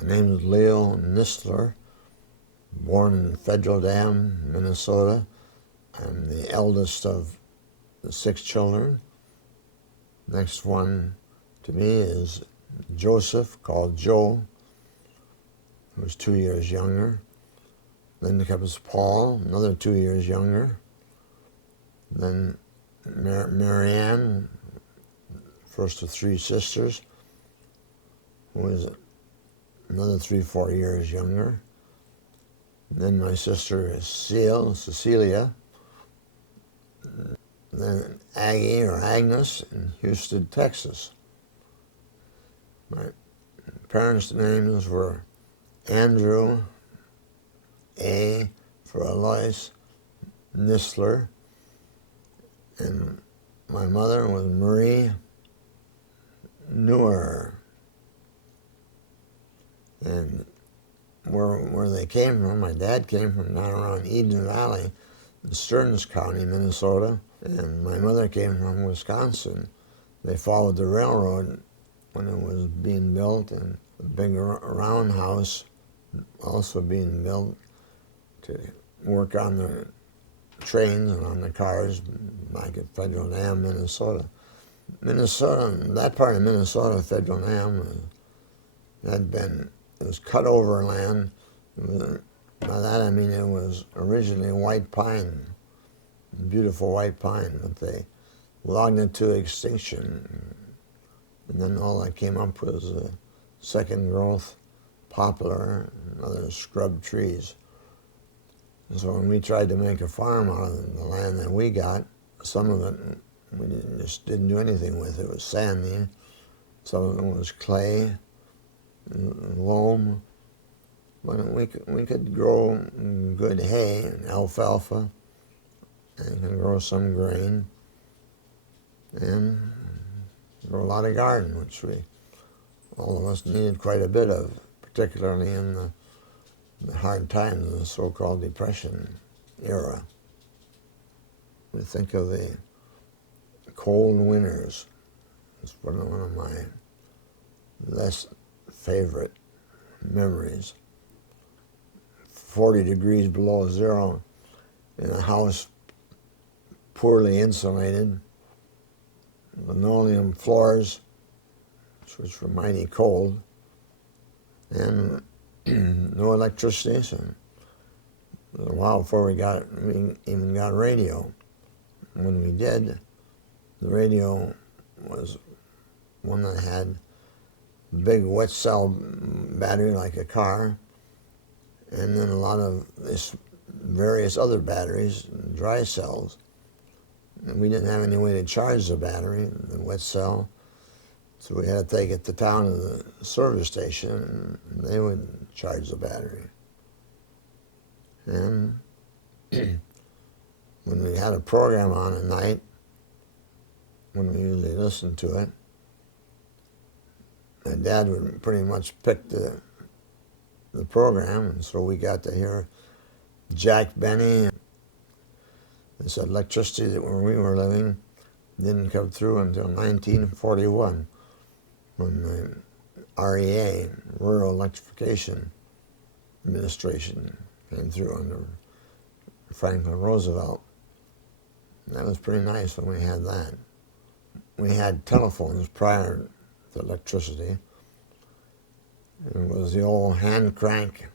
My name is Leo Nistler, born in Federal Dam, Minnesota. I'm the eldest of the 6 children. Next one to me is Joseph, called Joe, who's 2 years younger. Then comes Paul, another 2 years younger. Then Marianne, first of 3 sisters, who is another 3-4 years younger. Then my sister is Cecilia. Then Aggie or Agnes in Houston, Texas. My parents' names were Andrew A. for Alois Nistler, and my mother was Marie Newer. And where they came from, my dad came from down around Eden Valley in Stearns County, Minnesota, and my mother came from Wisconsin. They followed the railroad when it was being built, and the big roundhouse also being built to work on the trains and on the cars back at Federal Dam, Minnesota. That part of Minnesota, Federal Dam, it was cut over land. By that I mean it was originally white pine, beautiful white pine, but they logged it to extinction. And then all that came up was second growth poplar and other scrub trees. And so when we tried to make a farm out of the land that we got, some of it we just didn't do anything with. It was sandy, some of it was clay, loam. But we could grow good hay and alfalfa, and could grow some grain, and grow a lot of garden, which all of us needed quite a bit of, particularly in the hard times of the so-called Depression era. We think of the cold winters. It's one of my less favorite memories. 40 degrees below zero in a house poorly insulated, linoleum floors, which were mighty cold, and no electricity. So it was a while before we even got radio. When we did, the radio was one that had a big wet cell battery like a car, and then a lot of various other batteries, dry cells. And we didn't have any way to charge the battery, the wet cell, so we had to take it to town to the service station, and they would charge the battery. And when we had a program on at night, when we usually listened to it, my dad would pretty much pick the program, and so we got to hear Jack Benny. This electricity that where we were living didn't come through until 1941, when the REA, Rural Electrification Administration, came through under Franklin Roosevelt. And that was pretty nice when we had that. We had telephones prior to electricity. It was the old hand crank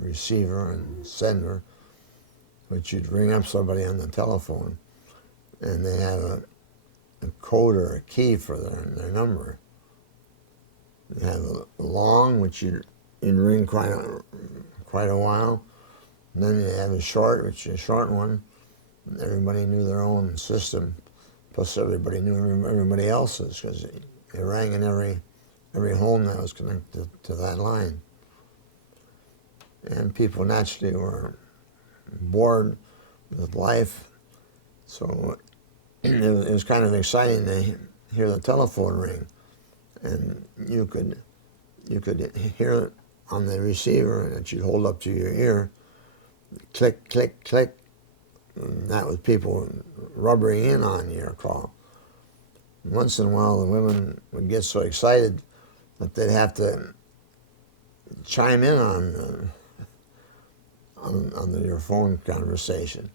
receiver and sender, which you'd ring up somebody on the telephone, and they had a code or a key for their number. You had a long, which you'd ring quite a while, and then you have a short, which is a short one. Everybody knew their own system, plus everybody knew everybody else's, because it rang in every home that was connected to that line. And people naturally were bored with life, so it was kind of exciting to hear the telephone ring, and you could hear it on the receiver that you'd hold up to your ear, click, click, click. And that was people rubbering in on your call. Once in a while, the women would get so excited that they'd have to chime in on your phone conversation.